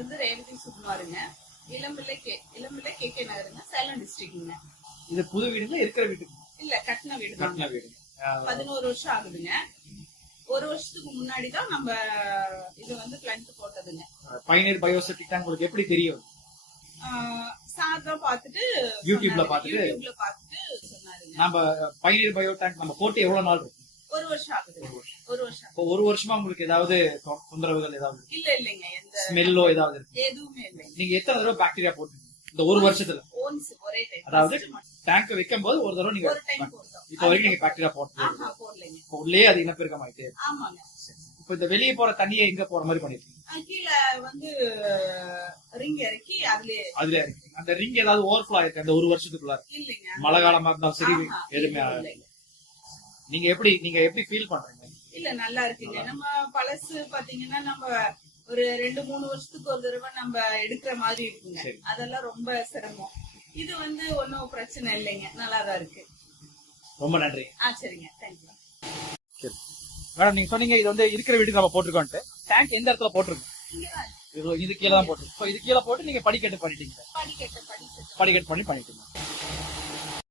வந்து ரேவதி சுகுமாருங்க. இளம்பிள்ளை கே நகருங்க, சேலம் டிஸ்ட்ரிக்ட்ங்க. இது புது வீடுங்க இருக்கிற வீடு இல்ல, கட்டின வீடு. கட்டின வீடு. 11 வருஷம் ஆகுதுங்க. ஒரு வருஷத்துக்கு முன்னாடி தான் நம்ம இது வந்து பிளான்ட் போட்டதுங்க. பைனியர் பயோசெப்டிக் டேங்க் உங்களுக்கு எப்படி தெரியும்? சார் தான் பார்த்துட்டு யூடியூப்ல பார்த்துட்டு சொன்னாருங்க. நம்ம பைனியர் பயோ டேங்க் நம்ம போட்டு எவ்வளவு நாள் இருக்கும்? ஒரு வருஷம் ஆகுது. ஒரு வருஷமா உங்களுக்கு ஏதாவது தொந்தரவுகள் ஏதாவது? இல்ல இல்லைங்க, எந்த ஸ்மெல்லோ ஏதாவது இருக்கு? எதுவுமே இல்லைங்க. நீங்க எத்தனை தடவை பாக்டீரியா போட்டு இந்த ஒரு வருஷத்துல? ஒரே டைம். அதாவது டேங்க் வைக்கும் போது ஒரு தடவை நீங்க இப்ப வரைக்கும் நீங்க பாக்டீரியா போடல. இப்ப உள்ளே அது இனப்பெருக்கம் ஆயிட்டு. ஆமாங்க. இப்ப இந்த வெளியே போற தண்ணியை எங்க போற மாதிரி பண்ணிருக்கீங்க? கீழே வந்து ரிங் இறக்கி அதுல அந்த ரிங் ஏதாவது ஓவர்ஃப்ளோ ஆயிருக்கு அந்த ஒரு வருஷத்துக்குள்ள? இல்லைங்க. மழை காலமா இருந்தாலும் சரி எதுவுமே ஆகல. நீங்க எப்படி ஃபீல் பண்றீங்க? இல்ல, நல்லா இருக்குங்க. நம்ம பழசு பாத்தீங்கன்னா நம்ம ஒரு 2-3 வருஷத்துக்கு ஒரு தடவை நம்ம எடுக்கிற மாதிரி இருக்குங்க. அதெல்லாம் ரொம்ப சிரமம். இது வந்து ஒன்னும் பிரச்சனை இல்லைங்க, நல்லாதான் இருக்கு. ரொம்ப நன்றி. சரிங்க, தேங்க்யூ. சரி மேடம், நீங்க சொன்னீங்க இது வந்து இருக்கிற வீட்டுக்கு நம்ம போட்டிருக்கோம். டேங்க் எந்த இடத்துல போட்டிருக்கோம்? இது கீழே தான் போட்டு. இது கீழே போட்டு நீங்க படிக்கட்டு பண்ணிட்டீங்க. படிக்கட்டு பண்ணிட்டீங்க.